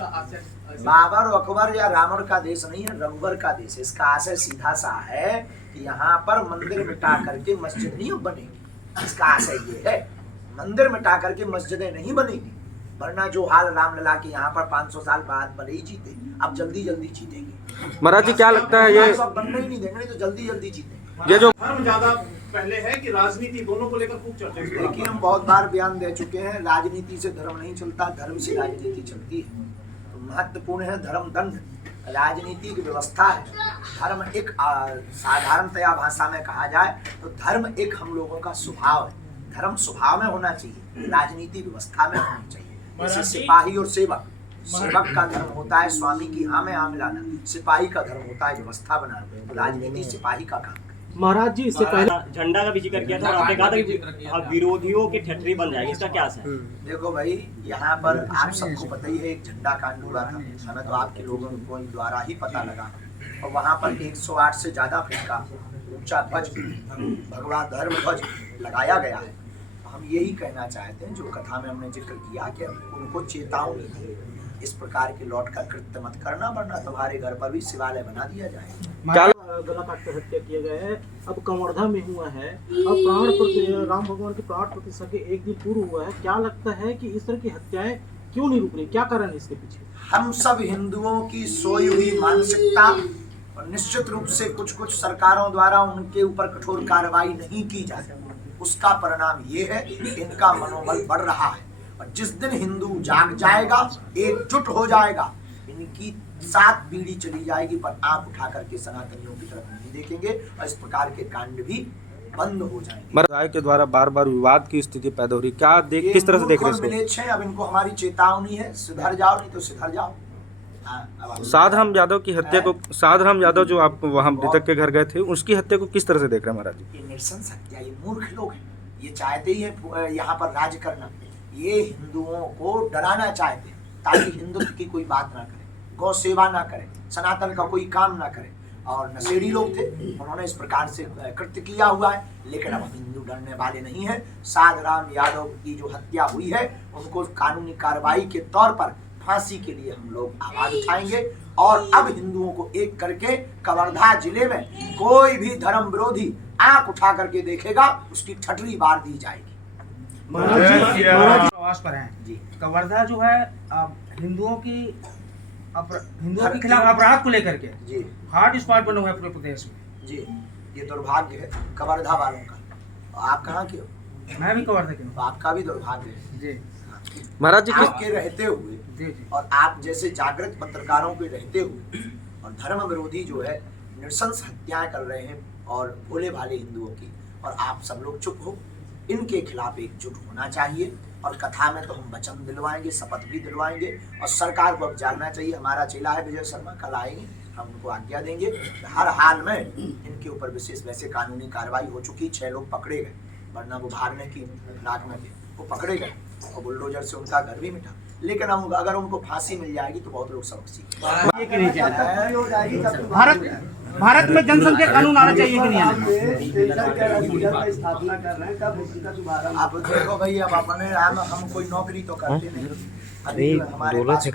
इसका आशय? बाबर अकबर या रावण का देश नहीं है, रघुवर का देश है। इसका आशय सीधा सा है कि यहाँ पर मंदिर मिटा करके मस्जिद नहीं बनेगी। इसका आशय ये है, मंदिर मिटा करके मस्जिदें नहीं बनेगी, वरना जो हाल रामलला के यहाँ पर 500 साल बाद भले ही जीते, अब जल्दी जल्दी जीतेंगे। महाराज जी क्या लगता है ये सब बनने ही नहीं देंगे, तो जल्दी जल्दी जीतेंगे। ये जो धर्म ज्यादा पहले है कि राजनीति, दोनों को लेकर खूब चर्चा? देखिए, हम बहुत बार बयान दे चुके हैं, राजनीति से धर्म नहीं चलता, धर्म से राजनीति चलती है। तो महत्वपूर्ण है धर्म दंड, राजनीति की व्यवस्था है। धर्म एक साधारणतया भाषा में कहा जाए तो धर्म एक हम लोगों का स्वभाव है। धर्म स्वभाव में होना चाहिए, राजनीति व्यवस्था में होनी चाहिए। जैसे सिपाही और सेवक, सेवक का धर्म होता है स्वामी की हाँ में हाँ मिलाना, सिपाही का धर्म होता है व्यवस्था बनाना। तो राजनीति सिपाही का काम। महाराज जी, इससे पहले झंडा का भी जिक्र किया था और आपने कहा था कि विरोधियों की ठट्ठी बन जाएगी, इसका क्या असर है? देखो भाई, यहाँ पर आप सबको पता ही है, एक झंडा कांड हुआ था, हमें तो आपके लोगों को द्वारा ही पता लगा। और वहाँ पर 108 से ज्यादा फीट का ऊंचा ध्वज, भगवा धर्म ध्वज लगाया गया है। हम यही कहना चाहते हैं, जो कथा में हमने जिक्र किया कि उनको चेतावनी दी, इस प्रकार के लौट कर कृत्य मत करना, वरना तुम्हारे घर पर भी शिवालय बना दिया जाएगा। गला काट कर हत्या किया गया है, अब कवर्धा में हुआ है, अब राम भगवान के प्राण प्रतिष्ठा के एक दिन पूर्व हुआ है। क्या लगता है कि इस तरह की हत्याएं क्यों नहीं रुक रही, क्या कारण है इसके पीछे? हम सब हिंदुओं की सोई हुई मानसिकता, और निश्चित रूप से कुछ कुछ सरकारों द्वारा उनके ऊपर कठोर कार्रवाई नहीं की जा रही, उसका परिणाम ये है कि इनका मनोबल बढ़ रहा है। और जिस दिन हिंदू जाग जाएगा, एकजुट हो जाएगा, इनकी 7 पीढ़ी चली जाएगी, पर आंख उठा करके सनातनियों की तरफ नहीं देखेंगे, और इस प्रकार के कांड भी बंद हो जाएंगे। राय के द्वारा बार बार विवाद की स्थिति पैदा हो रही, क्या किस तरह से देख रहे हैं? अब इनको हमारी चेतावनी है, सुधर जाओ, नहीं तो सुधर जाओ। साधराम यादव की हत्या को, साधराम यादव जो आप वहाँ मृतक के घर गए थे, उसकी हत्या को किस तरह से देख रहे हैं महाराज जी? ये नृशंस हत्या, ये मूर्ख लोग हैं, ये चाहते ही है यहाँ पर राज करना। ये हिंदुओं को डराना चाहते हैं ताकि हिंदुत्व की कोई बात ना करे, गौ सेवा ना करे, सनातन का कोई काम ना करे। और नशेड़ी लोग थे, उन्होंने इस प्रकार से कृत्य किया हुआ है। लेकिन अब हिंदू डरने वाले नहीं है। साधराम यादव की जो हत्या हुई है, उनको कानूनी कार्रवाई के तौर पर फांसी के लिए हम लोग आवाज उठाएंगे। और अब हिंदुओं को एक करके कवर्धा जिले में कोई भी धर्म विरोधी आंख उठा करके देखेगा, उसकी ठठरी बार दी जाएगी। महाराज जी प्रवास पर हैं जी। कवर्धा जो है हिंदुओं के खिलाफ अपराध को लेकर के जी हॉट स्पॉट बना हुआ है पूरे प्रदेश में। जी, ये दुर्भाग्य है कवर्धा वालों का। आप कहाँ के हो? मैं भी कवर्धा के हूँ। तो आपका भी दुर्भाग्य है जी। महाराज जी आपके रहते हुए जी। और आप जैसे जागृत पत्रकारों के रहते हुए और धर्म विरोधी जो है नृशंस हत्याएं कर रहे हैं और भोले भाले हिंदुओं की, और आप सब लोग चुप हो। इनके खिलाफ एकजुट होना चाहिए। और कथा में तो हम वचन दिलवाएंगे, शपथ भी दिलवाएंगे, और सरकार को अब जानना चाहिए। हमारा चेला है विजय शर्मा, कल आएंगे, हम उनको आज्ञा देंगे। हर हाल में इनके ऊपर विशेष वैसे कानूनी कार्रवाई हो चुकी, 6 लोग पकड़े गए, वरना वो भागने की नाक में थे, वो पकड़े गए और बुलडोजर से उनका घर भी मिटा। लेकिन हम अगर उनको फांसी मिल जाएगी तो बहुत लोग सबक सीखेंगे। भारत में जनसंख्या कानून आना चाहिए कि नहीं आना? आप देखो भाई, अब अपने हम कोई नौकरी तो करते नहीं। अभी हमारे पास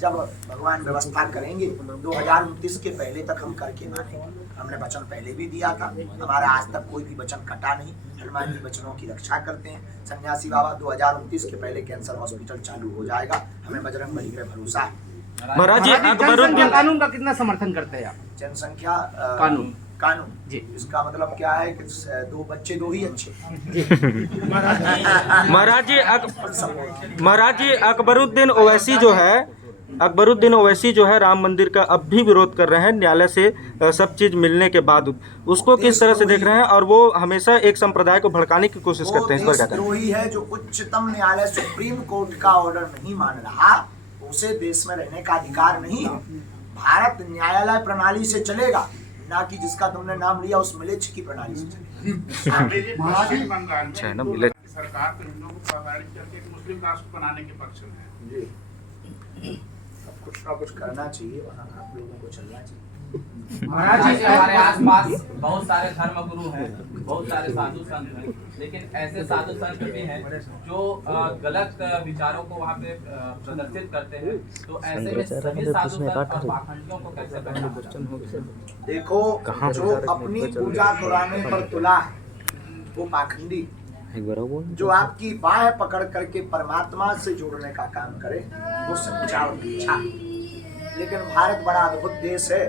जब भगवान व्यवस्था करेंगे 2029 के पहले तक हम करके मानेंगे। हमने वचन पहले भी दिया था, हमारा आज तक कोई भी वचन कटा नहीं। हनुमान जी वचनों की रक्षा करते हैं। सन्यासी बाबा 2029 के पहले कैंसर हॉस्पिटल चालू हो जाएगा, हमें बजरंगबली पे भरोसा है। महाराज जी जनसंख्या कानून का कितना समर्थन करते हैं आप? जनसंख्या कानून जी, इसका मतलब क्या है कि 2 बच्चे 2 ही अच्छे। महाराज जी अकबरुद्दीन ओवैसी जो है राम मंदिर का अब भी विरोध कर रहे हैं, न्यायालय से सब चीज मिलने के बाद। उसको किस तरह से देख रहे हैं? और वो हमेशा एक संप्रदाय को भड़काने की कोशिश करते हैं, इस पर क्या कहते हैं? द्रोही है जो उच्चतम न्यायालय सुप्रीम कोर्ट का ऑर्डर नहीं मान रहा, उसे देश में रहने का अधिकार नहीं है। भारत न्यायालय प्रणाली से चलेगा, ना कि जिसका तुमने नाम लिया उस मिलेच्छ की प्रणाली से चलेगा। सरकार तो हिंदुओं को प्रताड़ित करके एक मुस्लिम राष्ट्र बनाने के पक्ष में है। जी, कुछ ना कुछ करना चाहिए, वहाँ आप लोगों को चलना चाहिए। महाराज जी हमारे आसपास बहुत सारे धर्म गुरु हैं, बहुत सारे साधु संत हैं, लेकिन ऐसे साधु संत भी हैं जो गलत विचारों को वहाँ पे प्रदर्शित करते हैं। तो ऐसे में सभी साधु संत और पाखंडियों को कैसे पहचाना? देखो, जो अपनी पूजा कराने पर तुला है वो पाखंडी, जो आपकी बाह पकड़ करके परमात्मा से जोड़ने का काम करे वो सच्चा और अच्छा। लेकिन भारत बड़ा अद्भुत देश है,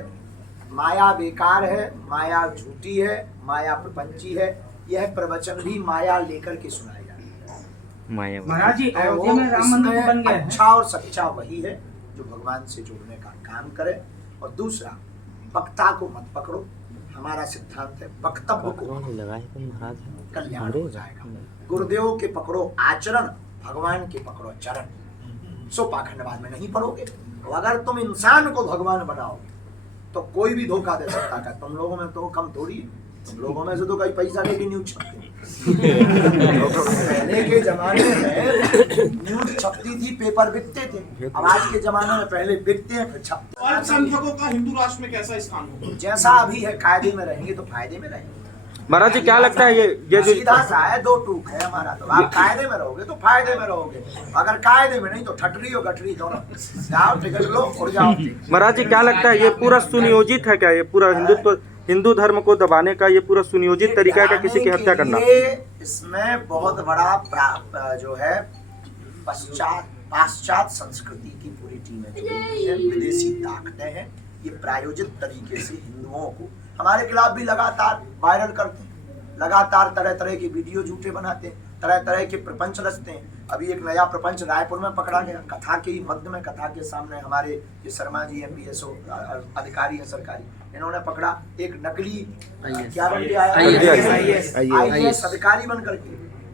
माया बेकार है, माया झूठी है, माया प्रपंची है। यह प्रवचन भी माया लेकर के सुनाया जाता है। महाराज जी अयोध्या में राम मंदिर बन गया है। अच्छा और सच्चा वही है जो भगवान से जोड़ने का काम करे। और दूसरा, वक्ता को मत पकड़ो। हमारा सिद्धांत है वक्तव्य को कल्याण हो जाएगा। गुरुदेव के पकड़ो आचरण, भगवान के पकड़ो चरण। सो पाखंडवाद में नहीं पड़ोगे। तो अगर तुम इंसान को भगवान बनाओगे तो कोई भी धोखा दे सकता है। तुम लोगों में तो कम थोड़ी है, तुम लोगों में से तो कई पैसा लेके न्यूज छपते पहले के जमाने में न्यूज छपती थी, पेपर बिकते थे। अब आज के जमाने में पहले बिकते हैं फिर छपते हैं। अल्पसंख्यकों का हिंदू राष्ट्र में कैसा स्थान होगा? जैसा अभी है, कायदे में रहेंगे तो फायदे में रहेंगे। महाराज जी क्या लगता है ये जो सीधा सा है, दो टूक है हमारा। तो आप कायदे में रहोगे तो फायदे में रहोगे, अगर कायदे में नहीं तो ठटरी और गठरी दोनों। जाओ टिकट लो और जाओ। महाराज जी क्या लगता है ये पूरा सुनियोजित है क्या? ये पूरा हिंदू धर्म को दबाने का ये पूरा सुनियोजित तरीका है क्या किसी की हत्या करना? इसमें बहुत बड़ा जो है पाश्चात्य संस्कृति की पूरी टीमें जुड़ी हैं, विदेशी ताकतें हैं। ये प्रायोजित तरीके से हिंदुओं को हमारे खिलाफ भी लगातार वायरल करते हैं, लगातार तरह तरह के वीडियो झूठे बनाते हैं, तरह तरह के प्रपंच रचते हैं। अभी एक नया प्रपंच रायपुर में पकड़ा गया, कथा के मध्य में, कथा के सामने हमारे ये शर्मा जी MPSO अधिकारी हैं सरकारी, इन्होंने पकड़ा एक नकली क्या बन के आया, IAS अधिकारी बन करके,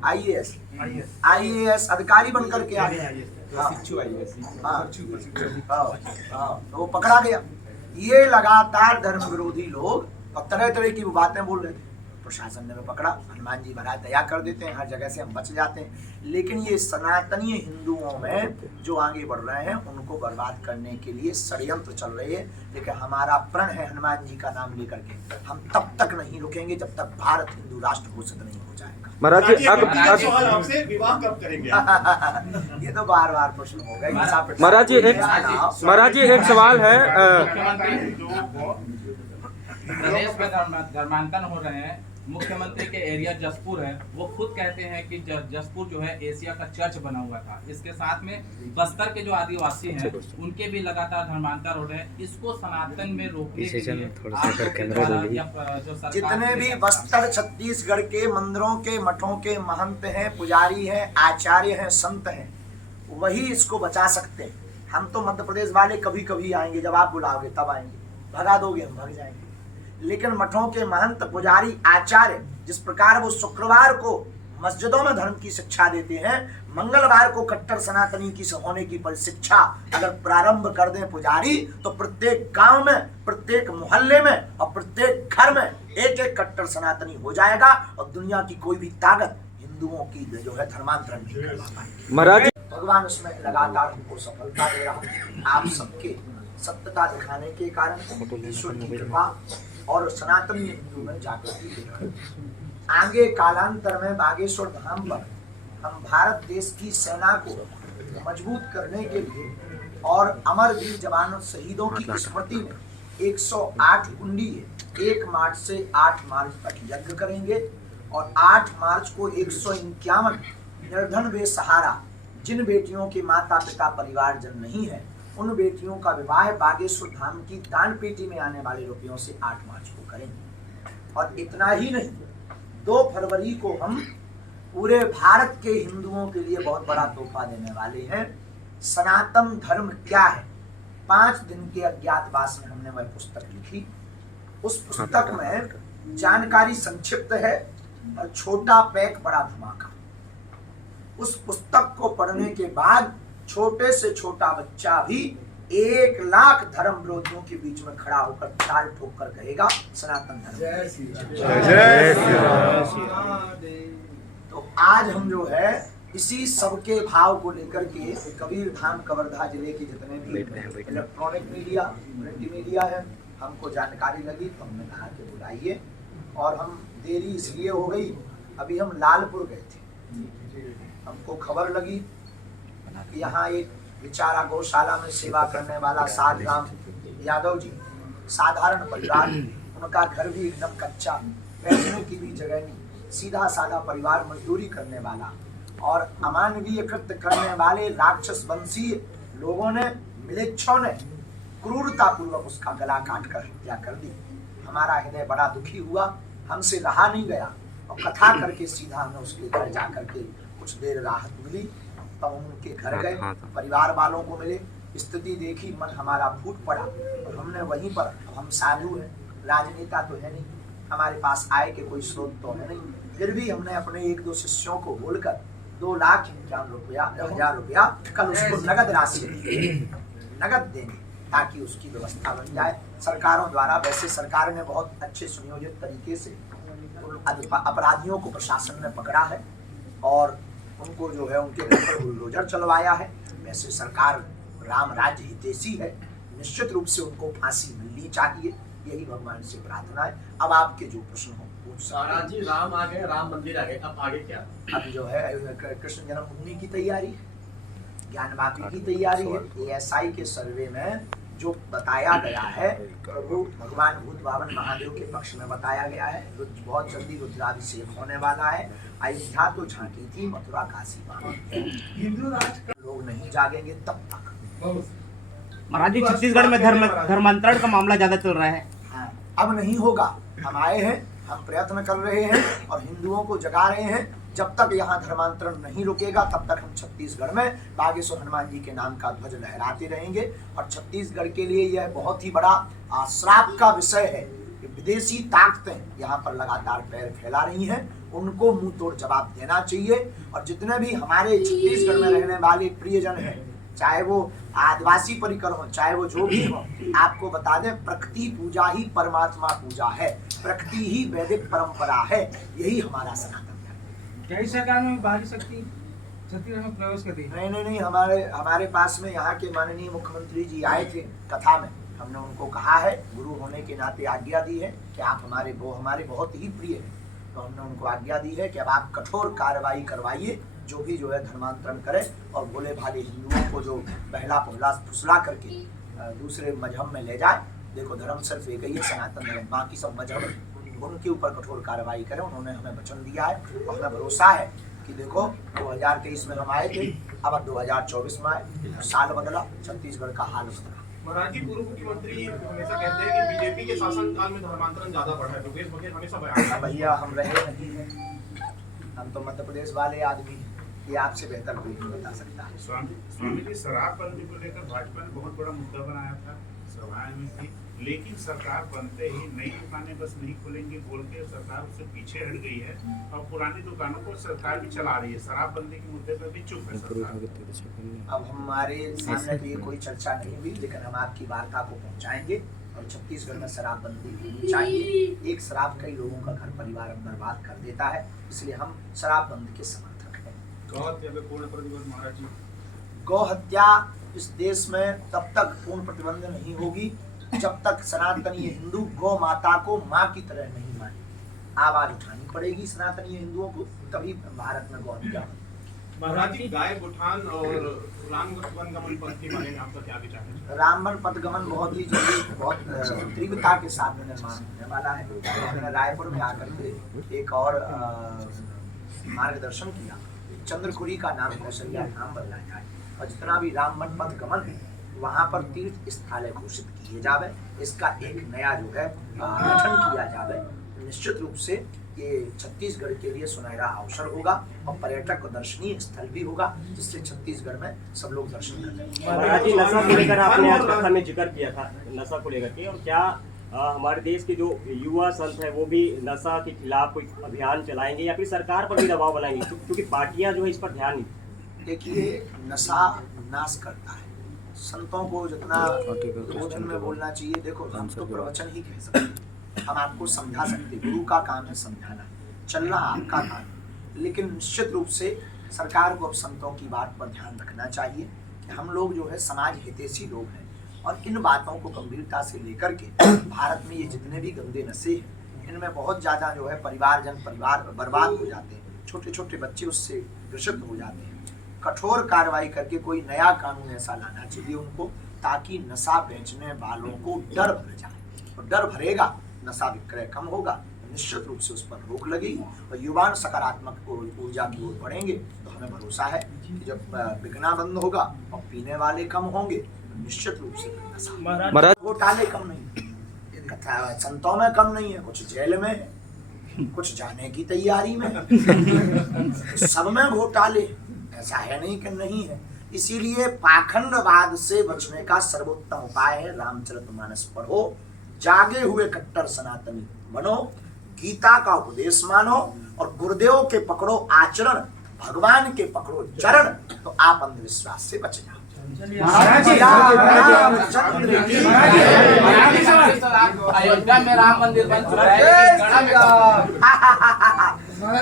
IAS अधिकारी बन करके आ गया। तो वो पकड़ा गया। ये लगातार धर्म विरोधी लोग और तरह तरह की बातें बोल रहे थे। प्रशासन ने पकड़ा, हनुमान जी महाराज दया कर देते हैं, हर जगह से हम बच जाते हैं। लेकिन ये सनातनी हिंदुओं में जो आगे बढ़ रहे हैं उनको बर्बाद करने के लिए षड्यंत्र चल रहे हैं। लेकिन हमारा प्रण है हनुमान जी का नाम लेकर के हम तब तक नहीं रुकेंगे जब तक भारत हिंदू राष्ट्र घोषित नहीं हो जाएगा। महाराज जी आपसे विवाह कब करेंगे? ये तो बार बार प्रश्न हो गए। महाराज जी एक सवाल है। प्रदेश में धर्मांतरण हो रहे हैं, मुख्यमंत्री के एरिया जसपुर है, वो खुद कहते हैं कि जसपुर जो है एशिया का चर्च बना हुआ था। इसके साथ में बस्तर के जो आदिवासी हैं उनके भी लगातार धर्मांतर हो रहे हैं। इसको सनातन में रोकने के लिए जितने भी बस्तर छत्तीसगढ़ के मंदिरों के मठों के महंत हैं, पुजारी हैं, आचार्य हैं, संत हैं, वही इसको बचा सकते हैं। हम तो मध्य प्रदेश वाले कभी कभी आएंगे, जब आप बुलाओगे तब आएंगे, भगा दोगे हम भाग जाएंगे। लेकिन मठों के महंत, पुजारी, आचार्य जिस प्रकार वो शुक्रवार को मस्जिदों में धर्म की शिक्षा देते हैं, मंगलवार को कट्टर सनातनी की होने की शिक्षा अगर प्रारंभ कर दें पुजारी, तो प्रत्येक गांव में, प्रत्येक मोहल्ले में और प्रत्येक घर में एक एक कट्टर सनातनी हो जाएगा और दुनिया की कोई भी ताकत हिंदुओं की जो है धर्मांतरण नहीं कर पाएगी। महाराज भगवान उसमें लगातार हमको सफलता दे रहा है। आप सबके सत्यता दिखाने के कारण ईश्वर की कृपा और सनातनी हिंदू में जागृति देखा। आगे कालांतर में बागेश्वर धाम पर हम भारत देश की सेना को मजबूत करने के लिए और अमर वीर जवानों शहीदों की स्मृति में 108 कुंडी 1 मार्च से 8 मार्च तक यज्ञ करेंगे और 8 मार्च को 151 निर्धन बेसहारा जिन बेटियों के माता पिता परिवारजन नहीं है उन बेटियों का विवाह बागेश्वर धाम की दान पेटी में आने वाले रुपयों से 8 मार्च को करेंगे। और इतना ही नहीं, 2 फरवरी को हम पूरे भारत के हिंदुओं के लिए बहुत बड़ा तोहफा देने वाले हैं। सनातन धर्म क्या है, 5 दिन के अज्ञातवास में हमने वह पुस्तक लिखी। उस पुस्तक में जानकारी संक्षिप्त है और छोटा पैक बड़ा धमाका। उस पुस्तक को पढ़ने के बाद छोटे से छोटा बच्चा भी 1 लाख धर्म विरोधियों के बीच में खड़ा होकर ताल ठोक कर कहेगा सनातन धर्म। जय श्री राम। तो आज हम जो है इसी सबके भाव को लेकर के कबीर धाम कवर्धा जिले के जितने भी इलेक्ट्रॉनिक मीडिया, प्रिंट मीडिया है, हमको जानकारी लगी तो हमने कहा कि बुलाइए, और हम देरी इसलिए हो गई, अभी हम लालपुर गए थे, हमको खबर लगी कि यहाँ एक बेचारा गौशाला में सेवा करने वाला साधराम यादव जी, साधारण परिवार, उनका घर भी एकदम कच्चा, बैठने की भी जगह नहीं, सीधा साधा परिवार, मजदूरी करने वाला, और अमानवीय कृत्य करने वाले राक्षस वंशीय लोगों ने, मिलेच्छों ने क्रूरता पूर्वक उसका गला काट कर हत्या कर दी। हमारा हृदय बड़ा दुखी हुआ, हमसे रहा नहीं गया, और कथा करके सीधा हमें उसके घर जा करके कुछ देर राहत मिली। तब हम उनके घर गए, परिवार वालों को मिले, स्थिति देखी, मन हमारा फूट पड़ा, और हमने वहीं पर, हम साधु हैं, राजनेता तो है नहीं, हमारे पास आय के कोई स्रोत तो है नहीं, फिर भी हमने अपने 1-2 शिष्यों को बोलकर 2,51,000 रुपया कल उसको नगद राशि नगद देंगे, ताकि उसकी व्यवस्था बन जाए सरकारों द्वारा। वैसे सरकार ने बहुत अच्छे सुनियोजित तरीके से अपराधियों को प्रशासन ने पकड़ा है, और उनको जो है उनके घर पर बुलडोजर चलवाया है। वैसे सरकार राम राज्य हितैषी है, निश्चित रूप से उनको फांसी मिलनी चाहिए, यही भगवान से प्रार्थना है। अब आपके जो प्रश्न हो महाराज जी, राम आ गए, राम मंदिर आ गए, अब आगे क्या? अब जो है कृष्ण जन्मभूमि की तैयारी है, ज्ञान वापी की तैयारी है। ASI के सर्वे में जो बताया गया है वो भगवान भूत बावन महादेव के पक्ष में बताया गया है। बहुत जल्दी रुद्राभिषेक होने वाला है। अयोध्या तो झांकी थी, मथुरा काशी बाकी। हिंदू राष्ट्र लोग नहीं जागेंगे तब तक। महाराज जी, छत्तीसगढ़ में धर्मांतरण का मामला ज्यादा चल रहा है। हाँ, अब नहीं होगा। हम आए हैं, हम प्रयत्न कर रहे हैं और हिंदुओं को जगा रहे हैं। जब तक यहाँ धर्मांतरण नहीं रुकेगा तब तक हम छत्तीसगढ़ में बागेश्वर हनुमान जी के नाम का ध्वज लहराते रहेंगे। और छत्तीसगढ़ के लिए यह बहुत ही बड़ा श्राप का विषय है कि विदेशी ताकतें यहाँ पर लगातार पैर फैला रही हैं, उनको मुंह तोड़ जवाब देना चाहिए। और जितने भी हमारे छत्तीसगढ़ में रहने वाले प्रियजन हैं, चाहे वो आदिवासी परिकर हो, चाहे वो जो भी हो, आपको बता दें, प्रकृति पूजा ही परमात्मा पूजा है, प्रकृति ही वैदिक परंपरा है, यही हमारा सनातन धर्म। क्या इस सरकार में बाहरी शक्ति छत्तीसगढ़ में प्रवेश कर दी? नहीं, हमारे पास में यहाँ के माननीय मुख्यमंत्री जी आए थे कथा में। हमने उनको कहा है, गुरु होने के नाते आज्ञा दी है कि आप हमारे बहुत ही प्रिय हैं, तो हमने उनको आज्ञा दी है कि अब आप कठोर कार्रवाई करवाइए, जो भी जो है धर्मांतरण करे और भोले भाले हिंदुओं को जो बहला फुसला फुसला करके दूसरे मजहब में ले जाए। देखो, धर्म सिर्फ एक ही है, सनातन धर्म, बाकी सब मजहब, उनके ऊपर कठोर कार्रवाई करें। उन्होंने हमें वचन दिया है और हमें भरोसा है कि देखो 2023 में हम आए थे, अब 2024 में आए, साल बदला, छत्तीसगढ़ का हाल बदला। महाराज जी, पूर्व मुख्यमंत्री हमेशा कहते हैं कि बीजेपी के शासनकाल में धर्मांतरण ज्यादा बढ़ा है, योगेश बघेल हमेशा बयान। भैया, हम रहे नहीं हैं, हम तो मध्य प्रदेश वाले आदमी, ये आपसे बेहतर कोई नहीं बता सकता। स्वामी जी, शराबबंदी को लेकर भाजपा ने बहुत बड़ा मुद्दा बनाया था, सभाएं में थी, लेकिन सरकार बनते ही नई दुकानें बस नहीं खुलेंगी बोल के सरकार उससे पीछे हट गई है और पुरानी दुकानों को सरकार भी चला रही है। शराबबंदी के मुद्दे पर भी चुप है सरकार। अब हमारे सामने तो ये कोई चर्चा नहीं हुई, लेकिन हम आपकी वार्ता को पहुंचाएंगे। और छत्तीसगढ़ में शराबबंदी होनी चाहिए। एक शराब कई लोगों का घर परिवार बर्बाद कर देता है, इसलिए हम शराबबंदी के समर्थक हैं। गौ हत्या पे पूर्ण प्रतिबंध महाराज जी। गौ हत्या इस देश में तब तक पूर्ण प्रतिबंध नहीं होगी जब तक सनातनीय हिंदू गौ माता को माँ की तरह नहीं माने। आवाज उठानी पड़ेगी सनातनीय हिंदुओं को, तभी भारत में गौ हत्या होगी। महाराज जी, गाय गुठान और रामवन गमन पंथ के बारे में आपका क्या विचार है? रामवन पथगमन बहुत ही जल्दी, बहुत तीव्रता के साथ निर्माण होने वाला है। हमने रायपुर में आकर के एक और मार्गदर्शन किया, चंद्रकुरी का नाम कौशल्या धाम बदला जाए और जितना भी रामवन पथगमन है वहाँ पर तीर्थ स्थल घोषित किए जावे। इसका एक नया जो है गठन किया जावे। निश्चित रूप से ये छत्तीसगढ़ के लिए सुनहरा अवसर होगा और पर्यटक दर्शनीय स्थल भी होगा, जिससे छत्तीसगढ़ में सब लोग दर्शन करेंगे। महाराज जी, नशा को लेकर आपने आज कथा में जिक्र किया था, नशा को लेकर के, और क्या हमारे देश के जो युवा संत है वो भी नशा के खिलाफ कोई अभियान चलाएंगे या फिर सरकार पर भी दबाव बनाएंगे, क्योंकि पार्टियां जो है इस पर ध्यान नहीं। देखिए, नशा नाश करता है। संतों को जितना प्रवचन में बोलना चाहिए, देखो हम तो प्रवचन ही कह सकते, हम आपको समझा सकते, गुरु का काम है समझाना, चलना आपका काम है। लेकिन निश्चित रूप से सरकार को अब संतों की बात पर ध्यान रखना चाहिए कि हम लोग जो है समाज हितैषी लोग हैं और इन बातों को गंभीरता से लेकर के भारत में ये जितने भी गंदे नशे हैं, इनमें बहुत ज़्यादा जो है परिवार बर्बाद हो जाते हैं, छोटे छोटे बच्चे उससे ग्रसित हो जाते हैं। कठोर कार्रवाई करके कोई नया कानून ऐसा लाना चाहिए उनको, ताकि नशा बेचने वालों को डर भर जाए, और डर भरेगा नशा विक्रय कम होगा, निश्चित रूप से उस पर रोक लगेगी और युवान सकारात्मक ऊर्जा की ओर बढ़ेंगे। तो हमें भरोसा है कि जब बिकना बंद होगा और पीने वाले कम होंगे तो निश्चित रूप से नशा, महाराज घोटाले कम नहीं, कथा संतों में कम नहीं है, कुछ जेल में है, कुछ जाने की तैयारी में है, सब में घोटाले, ऐसा है नहीं कि नहीं है। इसीलिए पाखंडवाद से बचने का सर्वोत्तम उपाय है रामचरितमानस पढ़ो, जागे हुए कट्टर सनातनी बनो, गीता का उपदेश मानो और गुरुदेव के पकड़ो आचरण, भगवान के पकड़ो चरण, तो आप अंधविश्वास से बच जाओ। अयोध्या में राम मंदिर बन चुका है, लेकिन गढ़ा में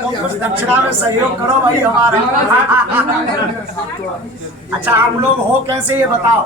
तो कुछ दक्षिणा में सहयोग करो भाई हमारा। अच्छा आप लोग हो कैसे ये बताओ।